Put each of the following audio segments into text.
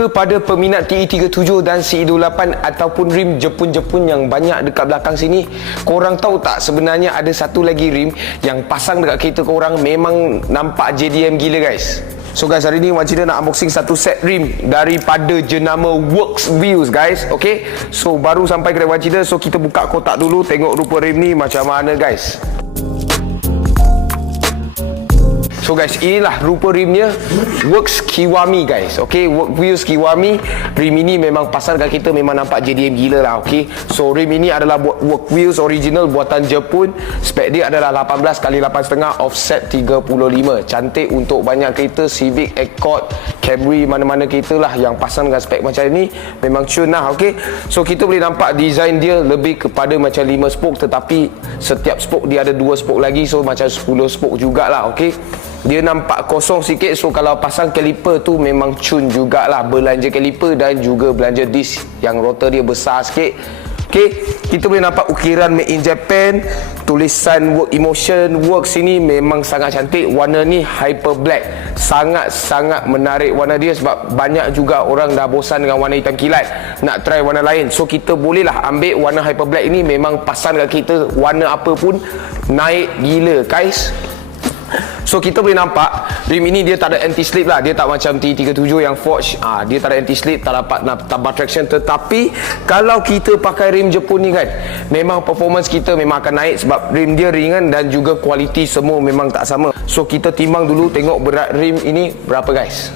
Kepada peminat TE37 dan CE28 ataupun rim Jepun-Jepun yang banyak dekat belakang sini, korang tahu tak sebenarnya ada satu lagi rim yang pasang dekat kereta korang memang nampak JDM gila guys. So guys, hari ni Wan Cina nak unboxing satu set rim daripada jenama Works Wheels guys. Okay, so baru sampai kedai Wan Cina, so kita buka kotak dulu tengok rupa rim ni macam mana guys. So guys, inilah rupa rimnya Works Kiwami guys. Okay, Works Wheels Kiwami. Rim ini memang pasang dekat kita memang nampak JDM gila lah. Okay, so rim ini adalah Works Wheels original buatan Jepun. Spek dia adalah 18x8.5 offset 35. Cantik untuk banyak kereta, Civic, Accord, Camry, mana-mana kereta lah yang pasang dengan spek macam ini memang cun lah. Okay, so kita boleh nampak design dia lebih kepada macam 5 spoke, tetapi setiap spoke dia ada 2 spoke lagi, so macam 10 spoke jugalah. Okay, dia nampak kosong sikit, so kalau pasang caliper tu memang cun jugalah. Belanja caliper dan juga belanja disc yang rotor dia besar sikit. Okay, kita boleh nampak ukiran made in Japan, tulisan Work Emotion Works ini memang sangat cantik. Warna ni hyper black, sangat-sangat menarik warna dia sebab banyak juga orang dah bosan dengan warna hitam kilat, nak try warna lain. So kita bolehlah ambil warna hyper black ini, memang pasang dekat kita warna apa pun naik gila guys. So kita boleh nampak rim ini dia tak ada anti slip lah, dia tak macam T37 yang forge, dia tak ada anti slip, tak dapat nak tambah traction. Tetapi kalau kita pakai rim Jepun ni kan, memang performance kita memang akan naik sebab rim dia ringan dan juga kualiti semua memang tak sama. So kita timbang dulu tengok berat rim ini berapa guys.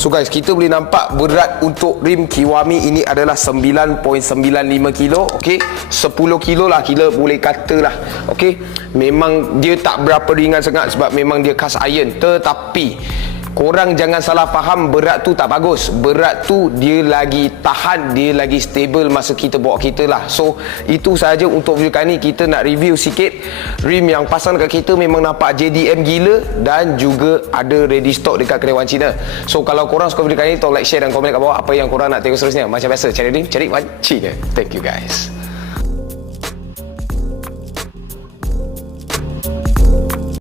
So guys, kita boleh nampak berat untuk rim Kiwami ini adalah 9.95 kilo. Okey, 10 kilo lah kita boleh kata lah. Okey, memang dia tak berapa ringan sangat sebab memang dia cast iron. Tetapi korang jangan salah faham, berat tu tak bagus. Berat tu dia lagi tahan, dia lagi stable masa kita bawa kereta lah. So itu sahaja untuk video kali ni. Kita nak review sikit rim yang pasang dekat kita memang nampak JDM gila dan juga ada ready stock dekat kedai Wan Cina. So kalau korang suka video kali ni, tolong like, share dan komen kat bawah apa yang korang nak tengok seterusnya. Macam biasa, cari rim, cari Wan Cina. Thank you guys.